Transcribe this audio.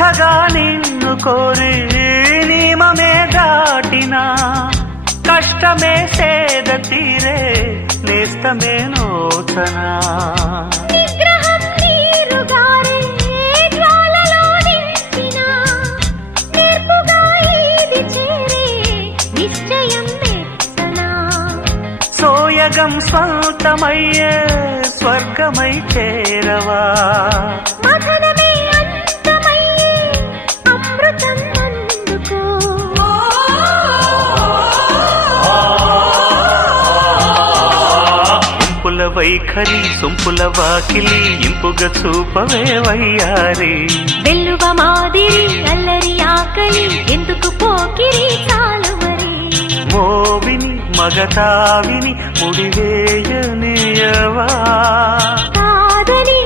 నిష్టగా నిన్ను కోరి నియమమే దాటినా కష్టమే సేద తీరే నేస్తమే నోచనా నిగ్రహం నీరుగారే జ్వాలలో నింపినా నేర్పుగా ఇది చేరే నిశ్చయం మెచ్చనా సోయగం స్వంతమయ్యే స్వర్గమై చేరవా మధనమే అంతమయ్యే అమృతం అందుకో ఇంపుల వైఖరి సొంపుల వాకిలి ఇంపుగా చూపవే వయ్యారి వెల్లువ మాదిరి అల్లరి ఆకలి ఎందుకు పోకిరి చాలు మరి మోవిని మగతావిని ముడివేయనియవా కాదని